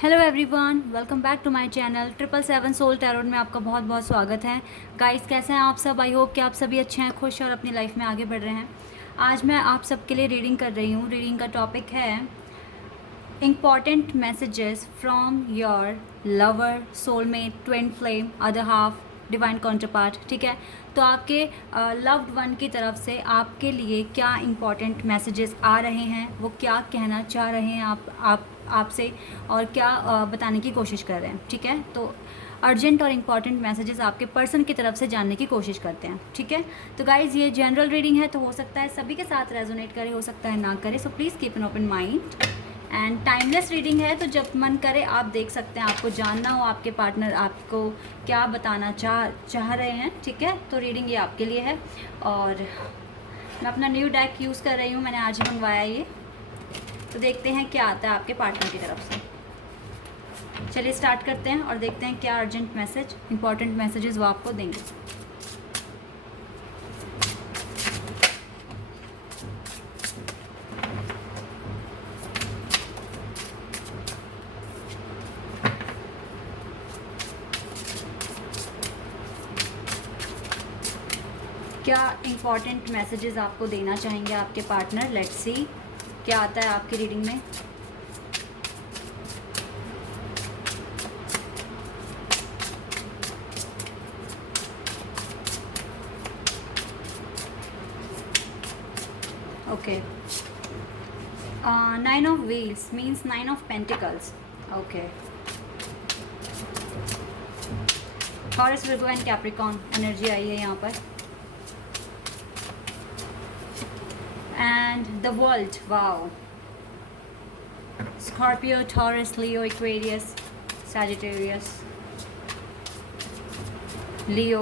Hello everyone, welcome back to my channel 777 soul tarot में आपका बहुत बहुत स्वागत है। गाइस, कैसे हैं आप सब? आई होप कि आप सभी अच्छे हैं, खुश और अपनी लाइफ में आगे बढ़ रहे हैं। आज मैं आप सबके लिए रीडिंग कर रही हूँ। रीडिंग का टॉपिक है important messages from your lover, soulmate, twin flame, other half, divine counterpart. ठीक है, तो आपके लव्ड वन की तरफ से आपके लिए क्या इम्पॉर्टेंट मैसेजेस आ रहे हैं, वो क्या कहना चाह रहे हैं आप आपसे, और क्या बताने की कोशिश कर रहे हैं। ठीक है, तो अर्जेंट और इम्पॉर्टेंट मैसेजेस आपके पर्सन की तरफ से जानने की कोशिश करते हैं। ठीक है, तो गाइज ये जनरल रीडिंग है, तो हो सकता है सभी के साथ रेजोनेट करे, हो सकता है ना करे, so please keep an open mind. And timeless reading है, तो जब मन करे आप देख सकते हैं। आपको जानना हो आपके पार्टनर आपको क्या बताना चाह रहे हैं, ठीक है, तो रीडिंग ये आपके लिए है। और मैं अपना न्यू डेक यूज़ कर रही हूँ, मैंने आज ही मंगवाया ये, तो देखते हैं क्या आता है आपके पार्टनर की तरफ से। चलिए स्टार्ट करते हैं और देखते हैं क्या अर्जेंट मैसेज, इंपॉर्टेंट मैसेजेस वो आपको देंगे। क्या इंपॉर्टेंट मैसेजेस आपको देना चाहेंगे आपके पार्टनर? लेट्स सी क्या आता है आपकी रीडिंग में। Okay, 9 of wheels means 9 of pentacles. Okay, Taurus, Virgo and Capricorn energy आई है यहाँ पर। And the world, wow. Scorpio, Taurus, Leo, Aquarius, Sagittarius, Leo.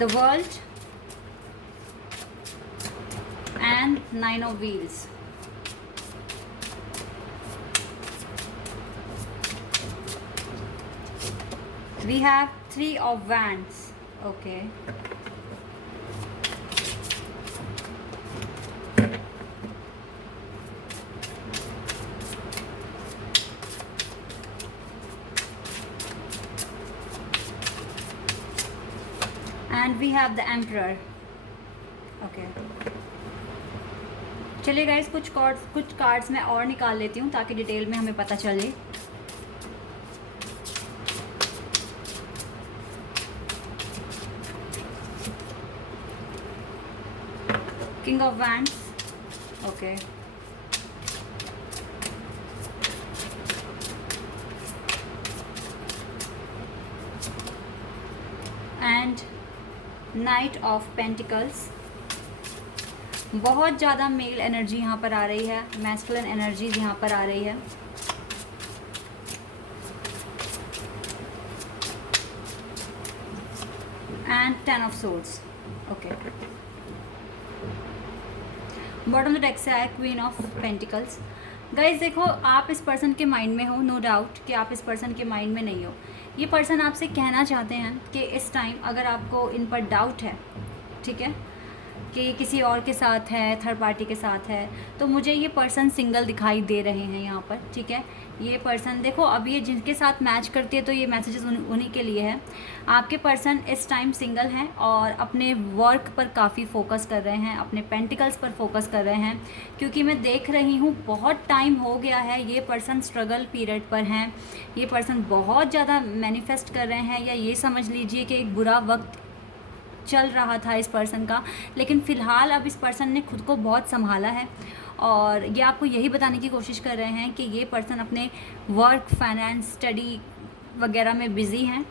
The world and 9 of wheels. We have 3 of wands. Okay. And we have the Emperor. Okay. चलिए guys, कुछ cards मैं और निकाल लेती हूँ ताकि डिटेल में हमें पता चले। King of Wands. Okay. And Knight of Pentacles. बहुत ज़्यादा मेल एनर्जी यहाँ पर आ रही है, मैस्कुलिन एनर्जीज यहाँ पर आ रही है। And 10 of Swords. Okay. Bottom of the deck से आया क्वीन ऑफ पेंटिकल्स। गाइज देखो, आप इस पर्सन के माइंड में हो, नो डाउट कि आप इस पर्सन के माइंड में नहीं हो। ये पर्सन आपसे कहना चाहते हैं कि इस टाइम अगर आपको इन पर डाउट है, ठीक है, कि किसी और के साथ है, थर्ड पार्टी के साथ है, तो मुझे ये पर्सन सिंगल दिखाई दे रहे हैं यहाँ पर। ठीक है, ये पर्सन देखो, अब ये जिनके साथ मैच करती है तो ये मैसेजेस उन्हीं के लिए है। आपके पर्सन इस टाइम सिंगल हैं और अपने वर्क पर काफ़ी फोकस कर रहे हैं, अपने पेंटिकल्स पर फोकस कर रहे हैं, क्योंकि मैं देख रही हूँ बहुत टाइम हो गया है ये पर्सन स्ट्रगल पीरियड पर हैं। ये पर्सन बहुत ज़्यादा मैनिफेस्ट कर रहे हैं, या ये समझ लीजिए कि एक बुरा वक्त चल रहा था इस पर्सन का, लेकिन फ़िलहाल अब इस पर्सन ने खुद को बहुत संभाला है और ये आपको यही बताने की कोशिश कर रहे हैं कि ये पर्सन अपने वर्क, फाइनेंस, स्टडी वगैरह में बिज़ी हैं,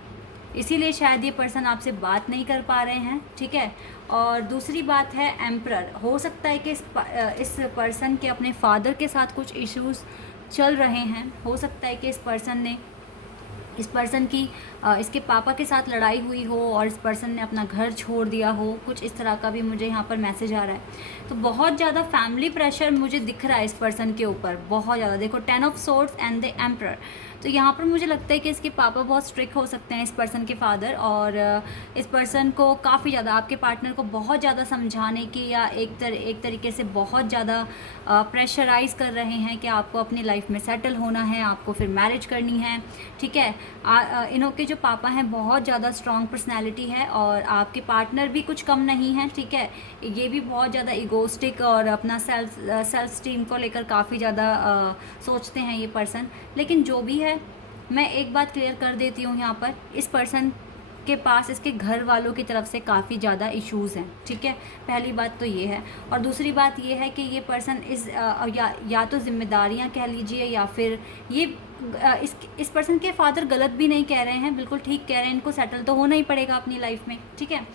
इसीलिए शायद ये पर्सन आपसे बात नहीं कर पा रहे हैं। ठीक है, और दूसरी बात है एम्परर। हो सकता है कि इस पर्सन के अपने फादर के साथ कुछ इश्यूज़ चल रहे हैं। हो सकता है कि इस पर्सन की इसके पापा के साथ लड़ाई हुई हो और इस पर्सन ने अपना घर छोड़ दिया हो, कुछ इस तरह का भी मुझे यहाँ पर मैसेज आ रहा है। तो बहुत ज़्यादा फैमिली प्रेशर मुझे दिख रहा है इस पर्सन के ऊपर, बहुत ज़्यादा। देखो 10 of swords and the emperor. तो यहाँ पर मुझे लगता है कि इसके पापा बहुत स्ट्रिक्ट हो सकते हैं, इस पर्सन के फादर, और इस पर्सन को काफ़ी ज़्यादा, आपके पार्टनर को बहुत ज़्यादा समझाने की या एक तरीके से बहुत ज़्यादा प्रेशराइज कर रहे हैं कि आपको अपनी लाइफ में सेटल होना है, आपको फिर मैरिज करनी है, ठीक है। इन्हों के जो पापा हैं बहुत ज़्यादा स्ट्रॉन्ग पर्सनैलिटी है, और आपके पार्टनर भी कुछ कम नहीं है, ठीक है। ये भी बहुत ज़्यादा ईगोस्टिक और अपना सेल्फ स्टीम को लेकर काफ़ी ज़्यादा सोचते हैं ये पर्सन। लेकिन जो भी है, मैं एक बात क्लियर कर देती हूँ यहाँ पर, इस पर्सन के पास इसके घर वालों की तरफ से काफ़ी ज़्यादा इश्यूज़ हैं, ठीक है। पहली बात तो ये है, और दूसरी बात ये है कि ये पर्सन या तो जिम्मेदारियां कह लीजिए, या फिर ये इस पर्सन के फादर गलत भी नहीं कह रहे हैं, बिल्कुल ठीक कह रहे हैं, इनको सेटल तो होना ही पड़ेगा अपनी लाइफ में, ठीक है।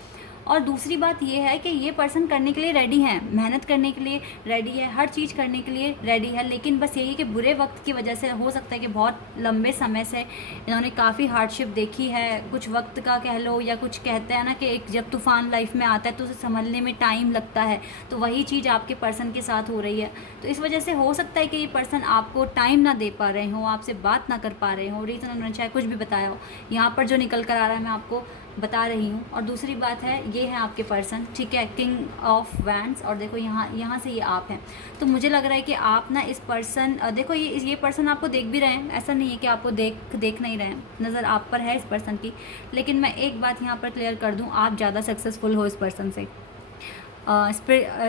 और दूसरी बात ये है कि ये पर्सन करने के लिए रेडी हैं, मेहनत करने के लिए रेडी है, हर चीज़ करने के लिए रेडी है, लेकिन बस यही कि बुरे वक्त की वजह से हो सकता है कि बहुत लंबे समय से इन्होंने काफ़ी हार्डशिप देखी है, कुछ वक्त का कह लो, या कुछ कहते हैं ना कि एक जब तूफ़ान लाइफ में आता है तो उसे संभलने में टाइम लगता है, तो वही चीज़ आपके पर्सन के साथ हो रही है। तो इस वजह से हो सकता है कि ये पर्सन आपको टाइम ना दे पा रहे हो, आपसे बात ना कर पा रहे हो, रीज़न उन्होंने चाहे कुछ भी बताया हो, यहाँ पर जो निकल कर आ रहा है मैं आपको बता रही हूँ। और दूसरी बात है, ये है आपके पर्सन, ठीक है, किंग ऑफ वैंड्स, और देखो यहाँ से ये आप हैं। तो मुझे लग रहा है कि आप ना इस पर्सन, देखो ये पर्सन आपको देख भी रहे हैं, ऐसा नहीं है कि आपको देख नहीं रहे हैं, नज़र आप पर है इस पर्सन की। लेकिन मैं एक बात यहाँ पर क्लियर कर दूँ, आप ज़्यादा सक्सेसफुल हो इस पर्सन से,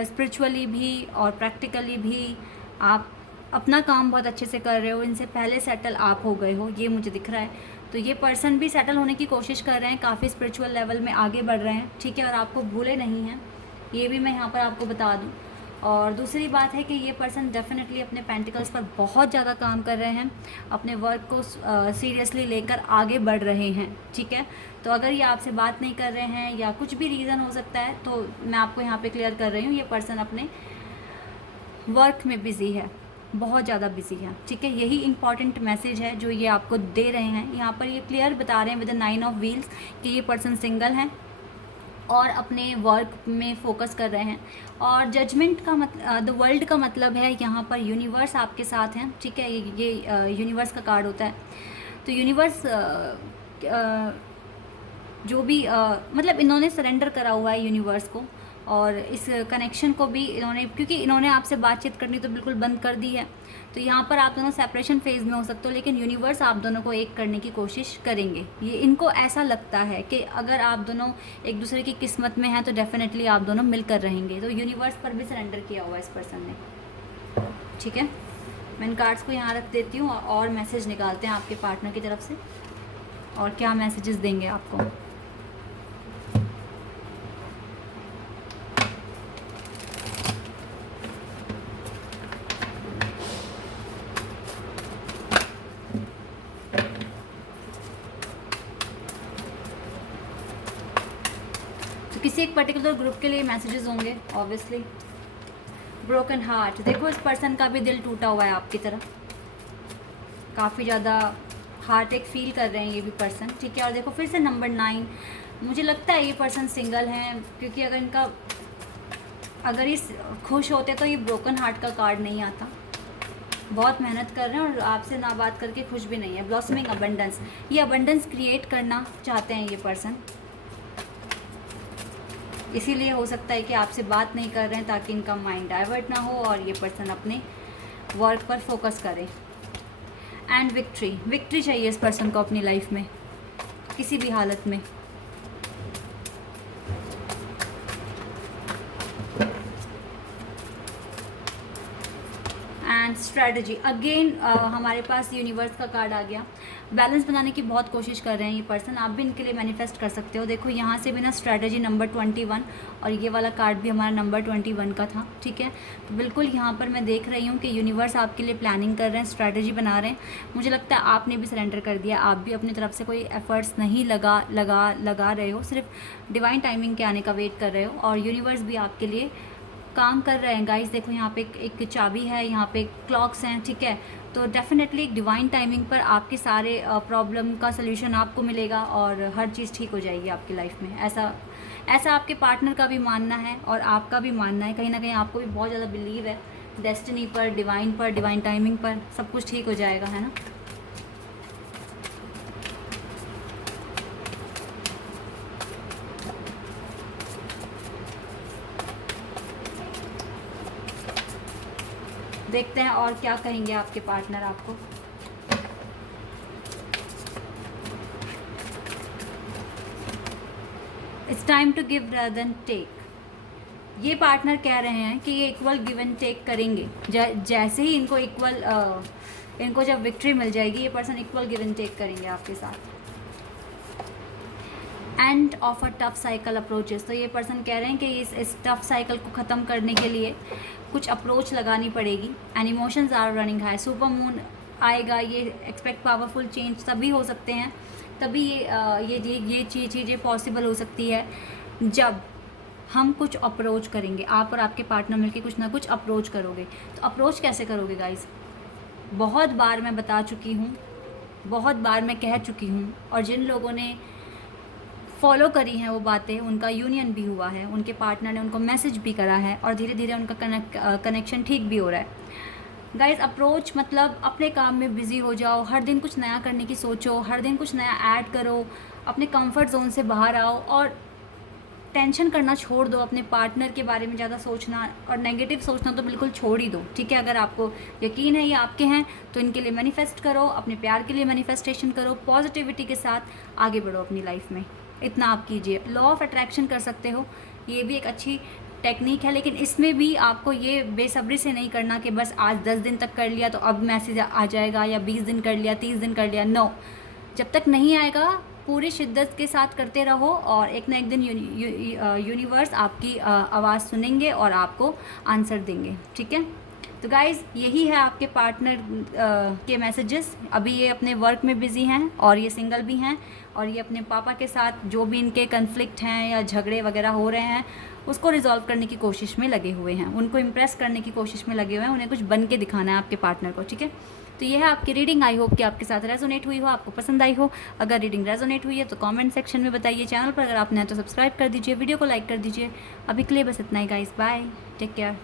स्पिरिचुअली भी और प्रैक्टिकली भी। आप अपना काम बहुत अच्छे से कर रहे हो, इनसे पहले सेटल आप हो गए हो, ये मुझे दिख रहा है। तो ये पर्सन भी सेटल होने की कोशिश कर रहे हैं, काफ़ी स्पिरिचुअल लेवल में आगे बढ़ रहे हैं, ठीक है, और आपको भूले नहीं हैं, ये भी मैं यहाँ पर आपको बता दूँ। और दूसरी बात है कि ये पर्सन डेफिनेटली अपने पेंटिकल्स पर बहुत ज़्यादा काम कर रहे हैं, अपने वर्क को सीरियसली लेकर आगे बढ़ रहे हैं, ठीक है। तो अगर ये आपसे बात नहीं कर रहे हैं या कुछ भी रीज़न हो सकता है, तो मैं आपको यहाँ पे क्लियर कर रही हूँ, ये पर्सन अपने वर्क में बिज़ी है, बहुत ज़्यादा बिजी है, ठीक है। यही इंपॉर्टेंट मैसेज है जो ये आपको दे रहे हैं। यहाँ पर ये क्लियर बता रहे हैं विद द 9 ऑफ व्हील्स कि ये पर्सन सिंगल हैं और अपने वर्क में फोकस कर रहे हैं। और जजमेंट का मतलब, द वर्ल्ड का मतलब है यहाँ पर यूनिवर्स आपके साथ हैं, ठीक है। ये यूनिवर्स का कार्ड होता है। तो यूनिवर्स जो भी मतलब इन्होंने सरेंडर करा हुआ है यूनिवर्स को, और इस कनेक्शन को भी इन्होंने, क्योंकि इन्होंने आपसे बातचीत करनी तो बिल्कुल बंद कर दी है, तो यहाँ पर आप दोनों सेपरेशन फेज़ में हो सकते हो, लेकिन यूनिवर्स आप दोनों को एक करने की कोशिश करेंगे। ये इनको ऐसा लगता है कि अगर आप दोनों एक दूसरे की किस्मत में हैं तो डेफिनेटली आप दोनों मिलकर रहेंगे। तो यूनिवर्स पर भी सरेंडर किया हुआ है इस पर्सन ने, ठीक है। मैं इन कार्ड्स को यहाँ रख देती हूँ और मैसेज निकालते हैं आपके पार्टनर की तरफ से, और क्या मैसेजेस देंगे आपको। किसी एक पर्टिकुलर ग्रुप के लिए मैसेजेस होंगे ऑब्वियसली। ब्रोकन हार्ट, देखो इस पर्सन का भी दिल टूटा हुआ है आपकी तरह, काफ़ी ज़्यादा हार्ट एक फील कर रहे हैं ये भी पर्सन, ठीक है। और देखो फिर से नंबर 9, मुझे लगता है ये पर्सन सिंगल हैं, क्योंकि अगर ये खुश होते तो ये ब्रोकन हार्ट का कार्ड नहीं आता। बहुत मेहनत कर रहे हैं और आपसे ना बात करके खुश भी नहीं है। ब्लॉसमिंग अबंडेंस, ये अबंडेंस क्रिएट करना चाहते हैं ये पर्सन, इसीलिए हो सकता है कि आपसे बात नहीं कर रहे हैं ताकि इनका माइंड डाइवर्ट ना हो और ये पर्सन अपने वर्क पर फोकस करें। एंड विक्ट्री चाहिए इस पर्सन को अपनी लाइफ में किसी भी हालत में। एंड स्ट्रैटेजी, अगेन हमारे पास यूनिवर्स का कार्ड आ गया। बैलेंस बनाने की बहुत कोशिश कर रहे हैं ये पर्सन, आप भी इनके लिए मैनिफेस्ट कर सकते हो। देखो यहाँ से भी ना स्ट्रैटेजी नंबर 21, और ये वाला कार्ड भी हमारा नंबर 21 का था, ठीक है। तो बिल्कुल यहाँ पर मैं देख रही हूँ कि यूनिवर्स आपके लिए प्लानिंग कर रहे हैं, स्ट्रैटेजी बना रहे हैं। मुझे लगता है आपने भी सरेंडर कर दिया, आप भी अपनी तरफ से कोई एफर्ट्स नहीं लगा रहे हो, सिर्फ डिवाइन टाइमिंग के आने का वेट कर रहे हो, और यूनिवर्स भी आपके लिए काम कर रहे हैं गाइस, देखो यहाँ पे एक चाबी है, यहाँ पे क्लॉक्स हैं, ठीक है। तो डेफिनेटली एक डिवाइन टाइमिंग पर आपके सारे प्रॉब्लम का सलूशन आपको मिलेगा और हर चीज़ ठीक हो जाएगी आपकी लाइफ में। ऐसा आपके पार्टनर का भी मानना है और आपका भी मानना है, कहीं ना कहीं आपको भी बहुत ज़्यादा बिलीव है डेस्टिनी पर, डिवाइन टाइमिंग पर, सब कुछ ठीक हो जाएगा, है ना। देखते हैं और क्या कहेंगे आपके पार्टनर आपको। It's time to give rather than take. ये पार्टनर कह रहे हैं कि ये इक्वल गिव एंड टेक करेंगे। जैसे ही इनको जब विक्ट्री मिल जाएगी, ये person equal give and take करेंगे आपके साथ। And of a tough cycle approaches. तो ये पर्सन कह रहे हैं कि इस टफ साइकिल को ख़त्म करने के लिए कुछ अप्रोच लगानी पड़ेगी। And emotions are running high. Super moon आएगा, ये एक्सपेक्ट पावरफुल चेंज तभी हो सकते हैं, तभी ये चीज़ें पॉसिबल हो सकती है जब हम कुछ अप्रोच करेंगे। आप और आपके पार्टनर मिलके कुछ ना कुछ अप्रोच करोगे। तो अप्रोच कैसे करोगे गाइस? बहुत बार मैं बता चुकी हूँ, बहुत बार मैं कह चुकी हूँ, और जिन लोगों ने फॉलो करी हैं वो बातें, उनका यूनियन भी हुआ है, उनके पार्टनर ने उनको मैसेज भी करा है और धीरे धीरे उनका कनेक्शन ठीक भी हो रहा है। गाइस, अप्रोच मतलब अपने काम में बिज़ी हो जाओ, हर दिन कुछ नया करने की सोचो, हर दिन कुछ नया ऐड करो, अपने कंफर्ट जोन से बाहर आओ और टेंशन करना छोड़ दो। अपने पार्टनर के बारे में ज़्यादा सोचना और नेगेटिव सोचना तो बिल्कुल छोड़ ही दो, ठीक है। अगर आपको यकीन है ये आपके हैं तो इनके लिए मैनिफेस्ट करो, अपने प्यार के लिए मैनिफेस्टेशन करो, पॉजिटिविटी के साथ आगे बढ़ो अपनी लाइफ में। इतना आप कीजिए। लॉ ऑफ अट्रैक्शन कर सकते हो, ये भी एक अच्छी टेक्निक है, लेकिन इसमें भी आपको ये बेसब्री से नहीं करना कि बस आज 10 दिन तक कर लिया तो अब मैसेज आ जाएगा, या 20 दिन कर लिया, 30 दिन कर लिया। नो, जब तक नहीं आएगा पूरी शिद्दत के साथ करते रहो और एक ना एक दिन यूनिवर्स आपकी आवाज़ सुनेंगे और आपको आंसर देंगे, ठीक है। तो गाइज़, यही है आपके पार्टनर के मैसेजेस। अभी ये अपने वर्क में बिज़ी हैं और ये सिंगल भी हैं, और ये अपने पापा के साथ जो भी इनके कन्फ्लिक्ट हैं या झगड़े वगैरह हो रहे हैं उसको रिजॉल्व करने की कोशिश में लगे हुए हैं, उनको इम्प्रेस करने की कोशिश में लगे हुए हैं, उन्हें कुछ बन के दिखाना है आपके पार्टनर को, ठीक है। तो ये है आपकी रीडिंग। आई होप कि आपके साथ रेजोनेट हुई हो, आपको पसंद आई हो। अगर रीडिंग रेजोनेट हुई है तो कमेंट सेक्शन में बताइए। चैनल पर अगर आपने तो सब्सक्राइब कर दीजिए, वीडियो को लाइक कर दीजिए। अभी के लिए बस इतना ही गाइस, बाय, टेक केयर।